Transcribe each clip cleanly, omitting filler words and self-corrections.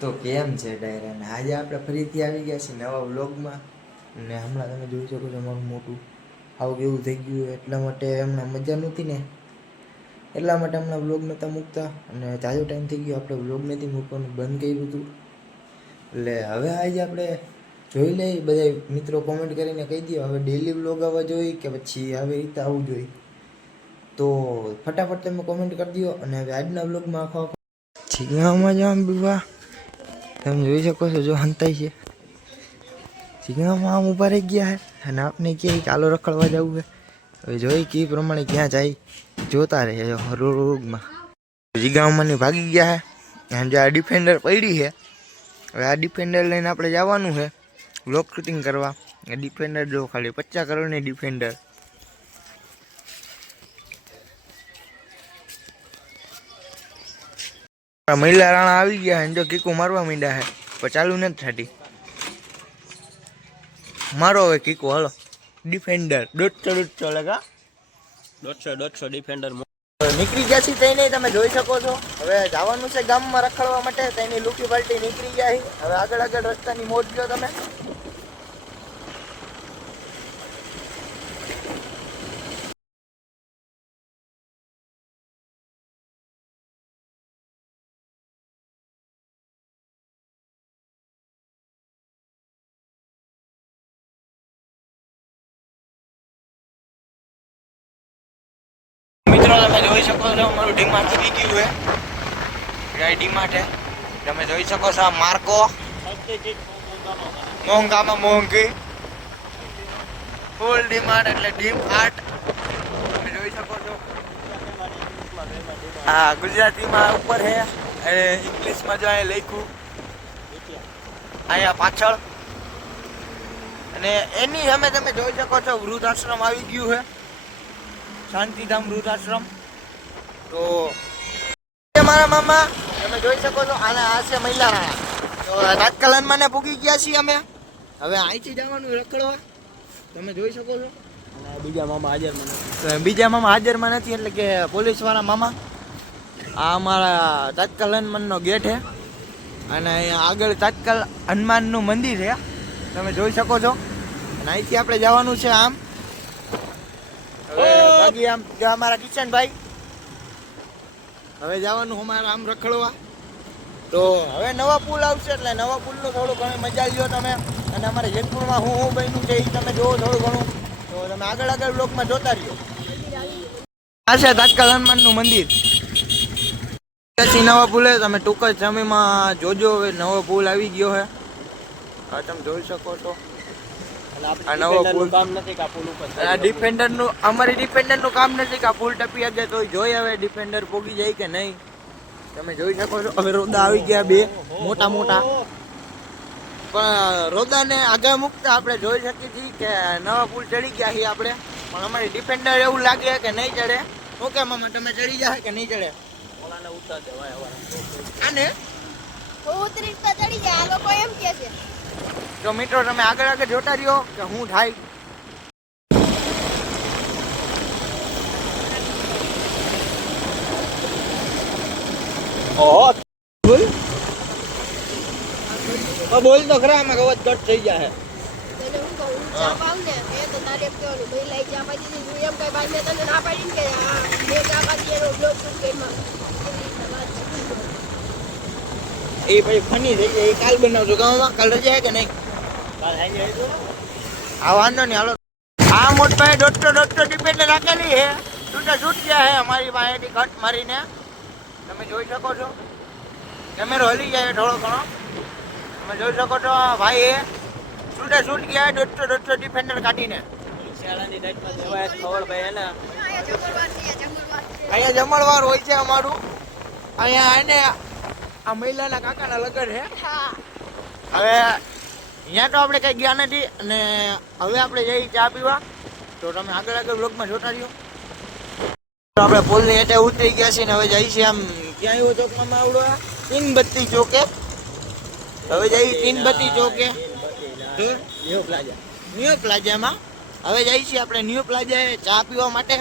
તો કેમ છે ડાયરા ને આજે આપણે ફરીથી આવી ગયા છીએ નવા વ્લોગમાં ને હમણાં તમે જોઈ શકો છો મારું મોટું આવું કેવું થઈ ગયું એટલા માટે હમણાં મજા નહોતી ને એટલા માટે હમણાં વ્લોગ નહોતા મૂકતા અને તાજો ટાઈમ થઈ ગયો આપણે વ્લોગ નથી મૂકવાનું બંધ કર્યું હતું એટલે હવે આજે આપણે જોઈ લઈએ બધા મિત્રો કોમેન્ટ કરીને કહી દો હવે ડેલી વ્લોગ આવવા જોઈએ કે પછી આવી રીતે આવવું જોઈએ તો ફટાફટ તમે કોમેન્ટ કરી દો અને હવે આજના વ્લોગમાં આખો છીગામાં જામ બીવા તમે જોઈ શકો છો જો હંતાઈ છે છીગામાં આમ ઊભા રહી ગયા હે અને આપને ક્યાંય ચાલો રખડવા જવું છે હવે જોઈ કે પ્રમાણે ક્યાં જાય જોતા રહે રોગમાં જીગામાંની ભાગી ગયા હે અને જે આ ડિફેન્ડર પડી છે હવે આ ડિફેન્ડર લઈને આપણે જવાનું છે વ્લોગ શૂટિંગ કરવા ડિફેન્ડર જો ખાલી 50 કરોડની ડિફેન્ડર મહિલા રાણા આવી ગયા હે જો કીકુ મારવા માંડ્યા હે પણ ચાલુ નથી થતી મારો હવે કીકુ હાલો ડિફેન્ડર 150 લગા 150 ડિફેન્ડર નીકળી ગયા છે તઈ નહીં તમે જોઈ શકો છો હવે જવાનું છે ગામમાં રખડવા માટે તેની લુકી પાર્ટી નીકળી ગયા છે હવે આગળ આગળ રસ્તાની મોજ લ્યો તમે મિત્રો તમે જોઈ શકો છો મારું ડીમાર્ટ આવી ગયું છે ડીમાર્ટ છે તમે જોઈ શકો છો માર્કો મોંઘામાં મોંઘી ફૂલ ડીમાર્ટ એટલે ડીમાર્ટ તમે જોઈ શકો છો હા ગુજરાતીમાં ઉપર છે અને ઇંગ્લિશમાં જો અહીંયા લખ્યું અહીંયા પાછળ અને એની સામે તમે જોઈ શકો છો વૃદ્ધાશ્રમ આવી ગયું છે શાંતિધામ વૃદ્ધાશ્રમ તો મારા મામા તમે જોઈ શકો છો આના આ છે મહિલા રાણા તો તાત્કાલિકમાં ને પૂગી ગયા છીએ અમે હવે અહીંથી જવાનું રખડવા તમે જોઈ શકો છો અને બીજા મામા હાજરમાં તો બીજા મામા હાજરમાં નથી એટલે કે પોલીસ વાળા મામા આ અમારા તાત્કાલ હનુમાનનો ગેટ છે અને અહીંયા આગળ તાત્કાલ હનુમાનનું મંદિર છે તમે જોઈ શકો છો અને અહીંથી આપણે જવાનું છે આમ બાકી આમ અમારા કિશનભાઈ હવે જવાનું અમારે આમ રખડવા તો હવે નવા પુલ આવશે એટલે નવા પુલનું થોડું ઘણી મજા લ્યો તમે અને અમારે જેતપુરમાં હું બન્યું છે એ તમે જોવો થોડું ઘણું તો તમે આગળ આગળ બ્લોકમાં જોતા રહ્યો આ છે તાત્કાલ હનુમાનનું મંદિર પછી નવા પુલે તમે ટૂંક જ સમયમાં જોજો હવે નવો પુલ આવી ગયો છે હા તમે જોઈ શકો છો આ નવો પુલ કામ નથી કે પુલ ઉપર આ ડિફેન્ડરનું અમારી ડિફેન્ડરનું કામ નથી કે આ પુલ ટપી શકે તો જોઈ હવે ડિફેન્ડર પોગી જાય કે નહીં તમે જોઈ શકો છો હવે રોદા આવી ગયા બે મોટા મોટા પણ રોદાને આગળ મૂકતા આપણે જોઈ શકીએ છીએ કે નવા પુલ ચડી ગયા છીએ આપણે પણ અમારી ડિફેન્ડર એવું લાગે કે નહીં ચડે ઓકે મામા તમે ચડી જાય કે નહીં ચડે ઓલાને ઉતાર દેવાય આને ઉતરી તો ચડી જાય આ લોકો એમ કહે છે તો મિત્રો તમે આગળ આગળ જોતા રહ્યો કે હું થાય ઓહો બોલ બોલ તો ખરા આમાં અવાજ કટ થઈ જાય એટલે હું કહું ચા પાવ ને એ તો તારે એમ કહેવાનું ભાઈ લઈ ચા પાઈ દીધી હું એમ કઈ ભાઈ મેં તને ના પાડી ને કે હા મેં ચા પાડી એનો બ્લોગ શૂટ કરીમાં એ ભાઈ ફની થઈ જાય એ કાલ બનાવજો ગામમાં કાલ રજા કે નહીં કાલ આવી જાય તો આ વાંધો નહીં હાલો આ મોટભાઈ ડોક્ટર ડિપેન્ડ રાખેલી છે છૂટા છૂટ ગયા છે અમારી પાસેથી કટ મારીને તમે જોઈ શકો છો કેમેરો હલી જાય થોડો ઘણો તમે જોઈ શકો છો ભાઈ એ છૂટા છૂટ ગયા ડોક્ટર ડિફેન્ડર કાઢીને શાળાની ડાઈટમાં દેવાય ખબર ભાઈ એને અહીંયા જમણવાર હોય છે અમારું અહીંયા એને આ મહિલાના કાકાના લગ્ન છે હા હવે અહીંયા તો આપણે કંઈ ગયા નથી અને હવે આપણે જઈએ ચા પીવા તો તમે આગળ આગળ બ્લોગમાં જોતા રહ્યો આપણે પુલની હેઠે ઉતરી ગયા છીએ ને હવે જઈએ છીએ આમ ક્યાં એવો ચોકમાં આવડો તીનબત્તી ચોકે હવે જઈએ તીનબત્તી ચોકે ન્યૂ પ્લાઝામાં હવે જઈએ છીએ આપણે ન્યૂ પ્લાઝાએ ચા પીવા માટે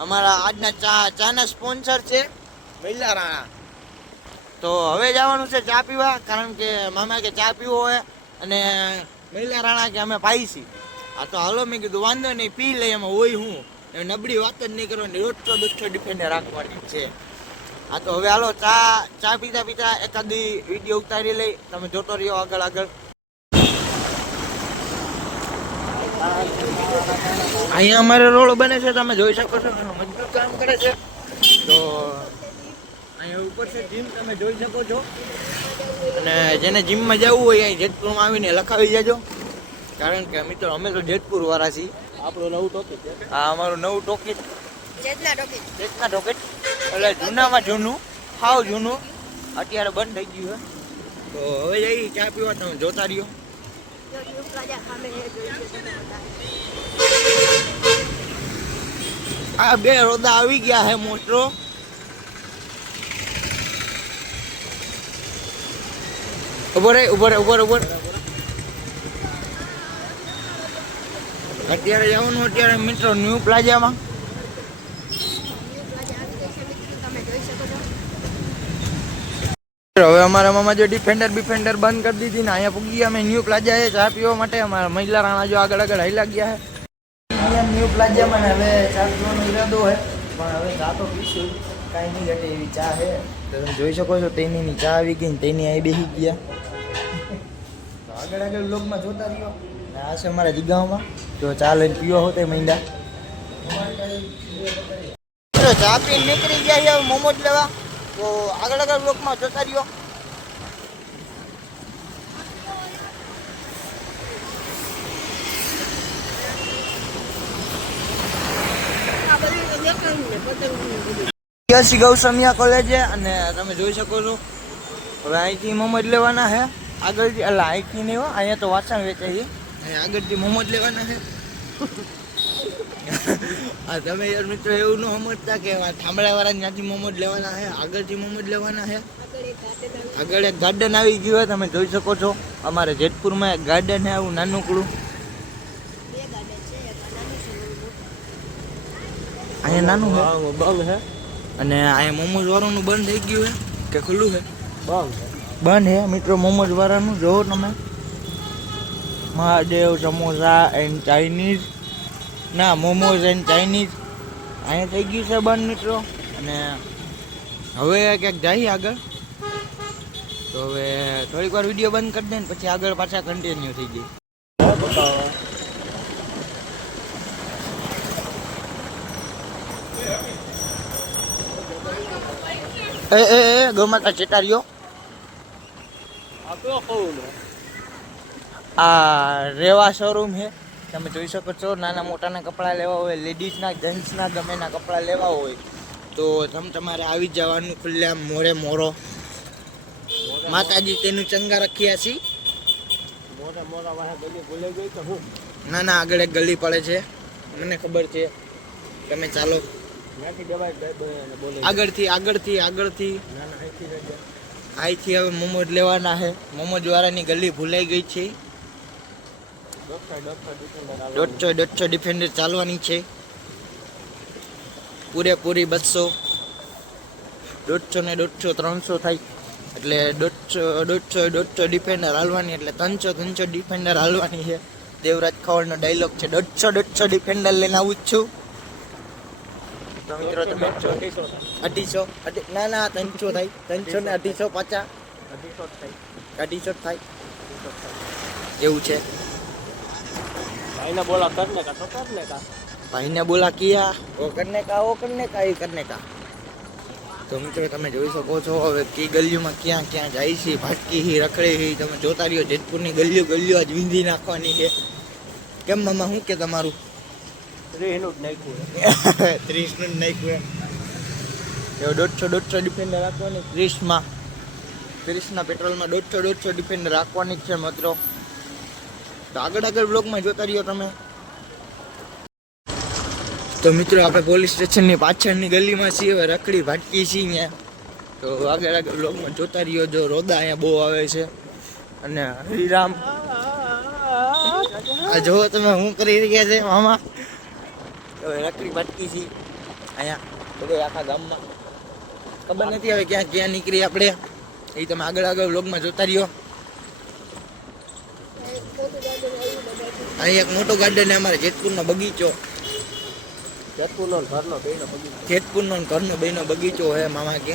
અમારા આજના ચાના સ્પોન્સર છે મહિલા રાણા તો હવે જવાનું છે ચા પીવા, કારણ કે મામા કે ચા પીવો હોય અને મહિલા રાણા કે અમે પાઈશી. આ તો હાલો મેં કીધું વાંધો નહીં, પી લઈ, એમાં હોય હું નબળી વાત જ નહીં કરવાની, રોટો ડિફેન્ડ રાખવાની છે. હા તો હવે હાલો ચા પીતા પીતા એકાદી વિડીયો ઉતારી લઈ, તમે જોતો રહ્યો આગળ આગળ. અહીંયા અમારે રોડ બને છે, તમે જોઈ શકો છો, મજબૂત કામ કરે છે. તો અહીંયા ઉપર છે જીમ, તમે જોઈ શકો છો. અને જેને જીમમાં જવું હોય અહીં જેતપુરમાં આવીને લખાવી જજો, કારણ કે મિત્રો અમે તો જેતપુર વાળા છીએ. આપણું નવું ટોપિક છે. આ અમારું નવું ટોકેટ, જેટલા ટોપિક જેટના ટોકેટ, એટલે જૂનામાં જૂનું, હાવ જૂનું, અત્યારે બંધ થઈ ગયું છે. તો હવે જઈ ચા પીવા, તમે જોતા રહ્યો. આ બે રોદા આવી ગયા છે મોટરો. ઉપર અત્યારે જવાનું, અત્યારે મિત્રો ન્યૂ પ્લાઝામાં. હવે અમારા મામા જો ડિફેન્ડર બંધ કરી દીધી ને અહીંયા પૂગી ગયા અમે ન્યૂ પ્લાઝા ચા પીવા માટે. અમારા મહિલા રાણા જો આગળ હાઈલા ગયા છે અહીંયા ન્યૂ પ્લાઝામાં. હવે ચા પીવાનો ઈરાદો છે, પણ હવે ચા તો પીશું, કાંઈ નહીં ઘટે એવી ચા છે. તમે જોઈ શકો છો તેની ચા આવી ગઈ ને તેની અહીં બેસી ગયા. તો આગળ બ્લોગમાં જોતા રહ્યો. આ છે અમારા જગ્યામાં, જો ચા લઈને પીવો હોતે મહિંદા. ચા પીને નીકળી ગયા છે મોમોજ લેવા. તો આગળ બ્લોગમાં જોતા રહ્યો. ગૌસમિયા કોલેજ છે અને તમે જોઈ શકો છો. હવે અહીંથી મોમોજ લેવાના છે આગળથી, એટલે અહીંથી નહીં હો, અહીંયા તો વાસણ વેચાય છે, આગળથી મોમોજ લેવાના છે. હા તમે યાર મિત્રો એવું ન સમજતા કે થાંભળા વાળા ત્યાંથી મોમોજ લેવાના છે, આગળથી મોમોજ લેવાના છે. આગળ એક ગાર્ડન આવી ગયું હોય, તમે જોઈ શકો છો. અમારે જેતપુરમાં એક ગાર્ડન છે આવું નાનકડું. અહીંયા નાનું છે, બંધ છે. અને અહીંયા મોમોજ વાળાનું બંધ થઈ ગયું છે કે ખુલ્લું છે? બંધ છે મિત્રો મોમોજ વાળાનું. જોવો તમે, મહાદેવ સમોસા એન્ડ ચાઇનીઝ, ના મોમોઝ એન્ડ ચાઇનીઝ અહીંયા થઈ ગયું છે બંધ મિત્રો. અને હવે ક્યાંક જઈએ આગળ, તો હવે થોડીક વાર વિડીયો બંધ કરી દે ને પછી આગળ પાછા કન્ટિન્યુ થઈ ગઈ. એ ગૌમાતા ચેટારીઓ, આ રેવા શોરૂમ છે, તમે જોઈ શકો છો. નાના મોટાના કપડાં લેવા હોય, લેડીઝના જેન્ટ્સના ગમેના કપડાં લેવા હોય તો તમારે આવી જવાનું ખુલ્લેઆમ મોરે મોરો. માતાજી તેનું ચંગા રખ્યા છે. ના ના આગળ એક ગલી પડે છે, મને ખબર છે, તમે ચાલો આગળથી અહીંથી હવે મોમોજ લેવાના છે. મોમોજ વાળાની ગલી ભૂલાઈ ગઈ છે. 150 ડિફેન્ડર ચાલવાની છે, પૂરેપૂરી 200 ને 150 300 થાય, એટલે 150 ડિફેન્ડર હાલવાની, એટલે 300 ડિફેન્ડર હાલવાની છે. દેવરાજ ખવડનો ડાયલોગ છે, 150 ડિફેન્ડર લઈને આવું જ છું. તો મિત્રો તમે 250 ના ના 300 થાય, 300 ને 250 250 થાય એવું છે. भाई बोला करने का तो करने का, ભાઈને બોલા કિયા ઓ કરને કા એ કરને કા. તો મિત્રો તમે જોઈ શકો છો હવે કી ગલીઓમાં ક્યાં જાય છે, ભાટકી હી રખડે હી. તમે જોતા રહ્યો, જેતપુરની ગલીઓ આજ વિંધી નાખવાની છે. કેમ મામા શું કે તમારું? 30 નું જ નાખ્યું. 150 ડિફેન્ડર રાખવાની, 30 પેટ્રોલમાં 150 ડિફેન્ડર રાખવાની જ છે મિત્રો. તો આગળ બ્લોકમાં જોતા રહ્યો તમે. તો મિત્રો આપણે પોલીસ સ્ટેશનની પાછળની ગલીમાં છીએ, હવે રખડી ભાટકી છીએ અહીંયા. તો આગળ બ્લોકમાં જોતા રહ્યો. જો રોદા અહીંયા બહુ આવે છે. અને હરિરામ આ જો તમે શું કરી રહ્યા છે મામા. હવે રખડી ભાટકી છીએ અહીંયા બધે આખા ગામમાં. ખબર નથી હવે ક્યાં નીકળી આપણે. એ તમે આગળ આગળ વ્લોગમાં જોતા રહ્યો. અહીં એક મોટો ગાર્ડન છે અમારે જેતપુરનો બગીચો. જેતપુરનો ને ઘરનો બેયનો બગીચો. જેતપુરનો ને ઘરનો બેયનો બગીચો હે મામા કે.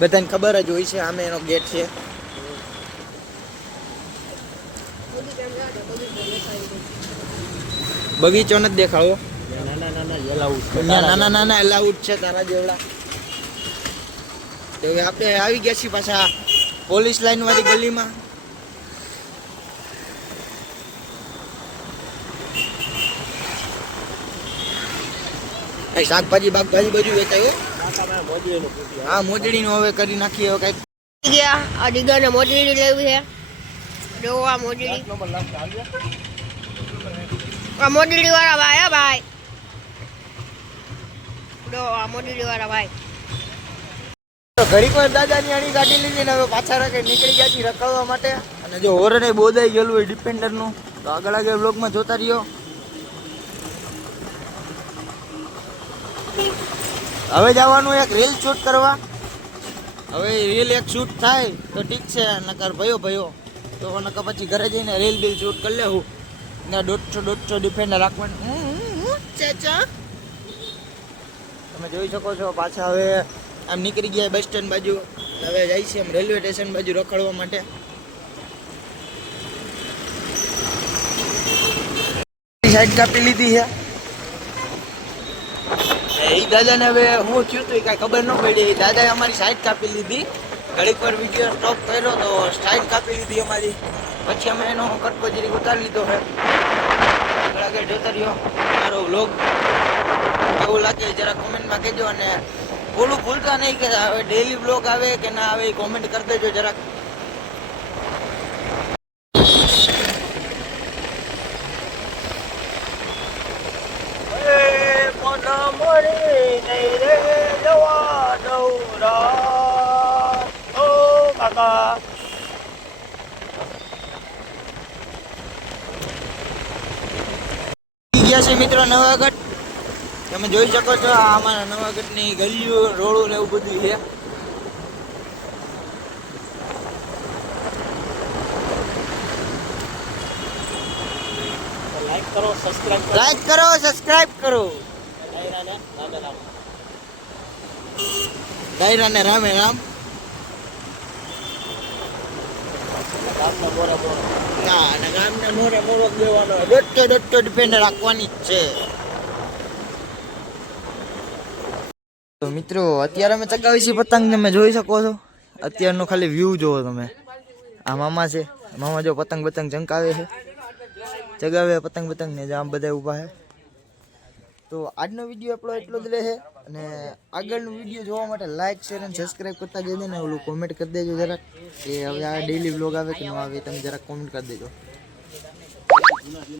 બધાને ખબર જ હોય છે આમે એનો ગેટ છે. બગીચો નથી દેખાડવો. નાના નાના એલાઉડ છે. અહીંયા નાના નાના એલાઉડ છે તારા જેવડા. તો હવે આપણે આવી ગયા છીએ પાછા પોલીસ લાઈન વાળી ગલીમાં. શાકભાજી બાગભાજી બધું વેચાય. મોજડીનું પૂછ્યું. હા મોજડીનું હવે કરી નાખીએ હવે કઈક. ગયા આ દીગાને મોજડી લેવી છે. જો આ મોજડી, નંબર લાગશે આવ્યા. આ મોજડી વાળા ભાઈ. હા ભાઈ, જો આ મોજડી વાળા ભાઈ. ઘડીક વાર દાદાની અણી કાઢી લીધી ને હવે પાછા રખે નીકળી ગયા છીએ રખડવા માટે. અને જો હોરને બોધાઈ ગયેલું હોય ડિપેન્ડરનું તો આગળ આગળ બ્લોગમાં જોતા રહ્યો. હવે જવાનું એક રીલ શૂટ કરવા. હવે રીલ એક શૂટ થાય તો ઠીક છે, નકર ભયો તો નકર પછી ઘરે જઈને રીલ બિલ શૂટ કરી લેવું ને 150 ડિફેન્ડર રાખવાનું. ચાચા તમે જોઈ શકો છો પાછા હવે આમ નીકળી ગયા બસ સ્ટેન્ડ બાજુ. હવે જાય છે આમ રેલવે સ્ટેશન બાજુ રખડવા માટે. સાઈડ કાપી લીધી છે. એ દાદાને હવે હું થયું હતું કાંઈ ખબર ન પડી. એ દાદાએ અમારી સાઈડ કાપી લીધી. ઘડીક વાર વિડીયો સ્ટોપ કર્યો તો સાઈડ કાપી લીધી અમારી. પછી અમે એનો કટકો જરીક ઉતારી લીધો છે. આગળ આગળ જોતા રહ્યો. મારો વ્લોગ કેવું લાગે જરા કોમેન્ટમાં કહેજો. અને બોલું ભૂલતા નહીં કે હવે ડેઈલી વ્લોગ આવે કે ના આવે એ કોમેન્ટ કરી દેજો જરાક. ગયા છે મિત્રો નવાગઢ. તમે જોઈ શકો છો આ અમારા નવાગઢની ગલીઓ રોડું ને એવું બધું છે. લાઈક કરો, સબસ્ક્રાઇબ કરો. લાઈક કરો, સબસ્ક્રાઇબ કરો. ડાયરાને રામે રામ. ડાયરાને રામે રામ. ગામના બોરા બોરા. ના અને ગામને મોરે મોરો દેવાનો. દોઢસો ડિપેન્ડ રાખવાની જ છે. તો મિત્રો અત્યારે અમે ચગાવી છીએ પતંગ. તમે જોઈ શકો છો અત્યારનો ખાલી વ્યૂ જોવો તમે. આ મામા છે, મામા જો પતંગ ચંકાવે છે, ચગાવે પતંગ ને આમ બધા ઊભા છે. તો આજનો વિડીયો આપણો એટલો જ રહે. અને આગળનો વિડીયો જોવા માટે લાઈક શેર અને સબસ્ક્રાઈબ કરતા જજો ને ઓલું કોમેન્ટ કરી દેજો જરાક કે હવે આ ડેઈલી વ્લોગ આવે કે ન આવે તમે જરાક કોમેન્ટ કરી દેજો.